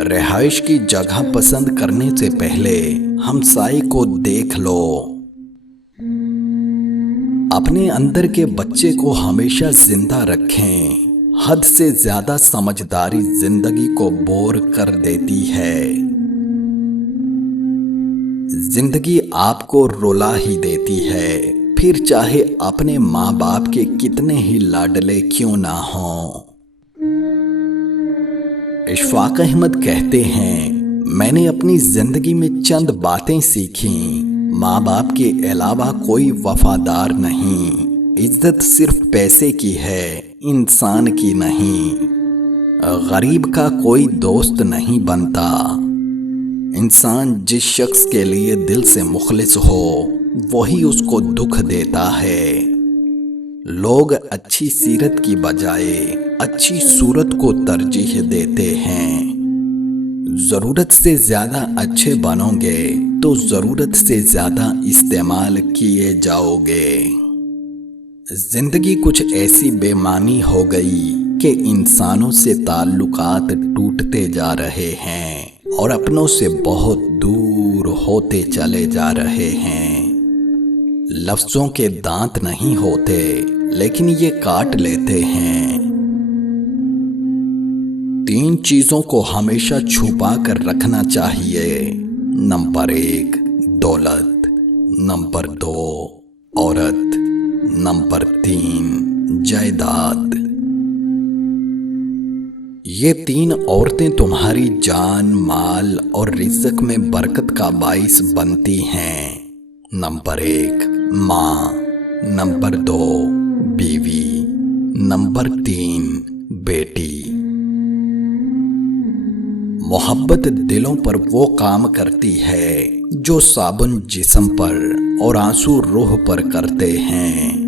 رہائش کی جگہ پسند کرنے سے پہلے ہمسائے کو دیکھ لو۔ اپنے اندر کے بچے کو ہمیشہ زندہ رکھیں۔ حد سے زیادہ سمجھداری زندگی کو بور کر دیتی ہے۔ زندگی آپ کو رلا ہی دیتی ہے، پھر چاہے اپنے ماں باپ کے کتنے ہی لاڈلے کیوں نہ ہوں۔ اشفاق احمد کہتے ہیں، میں نے اپنی زندگی میں چند باتیں سیکھیں۔ ماں باپ کے علاوہ کوئی وفادار نہیں۔ عزت صرف پیسے کی ہے، انسان کی نہیں۔ غریب کا کوئی دوست نہیں بنتا۔ انسان جس شخص کے لیے دل سے مخلص ہو، وہی اس کو دکھ دیتا ہے۔ لوگ اچھی سیرت کی بجائے اچھی صورت کو ترجیح دیتے ہیں۔ ضرورت سے زیادہ اچھے بنو گے تو ضرورت سے زیادہ استعمال کیے جاؤ گے۔ زندگی کچھ ایسی بے معنی ہو گئی کہ انسانوں سے تعلقات ٹوٹتے جا رہے ہیں اور اپنوں سے بہت دور ہوتے چلے جا رہے ہیں۔ لفظوں کے دانت نہیں ہوتے، لیکن یہ کاٹ لیتے ہیں۔ 3 چیزوں کو ہمیشہ چھپا کر رکھنا چاہیے۔ نمبر 1 دولت، نمبر 2 عورت، نمبر 3 جائیداد۔ یہ 3 عورتیں تمہاری جان، مال اور رزق میں برکت کا باعث بنتی ہیں۔ نمبر 1 ماں، نمبر 2 بیوی، نمبر 3 بیٹی۔ محبت دلوں پر وہ کام کرتی ہے جو صابن جسم پر اور آنسو روح پر کرتے ہیں۔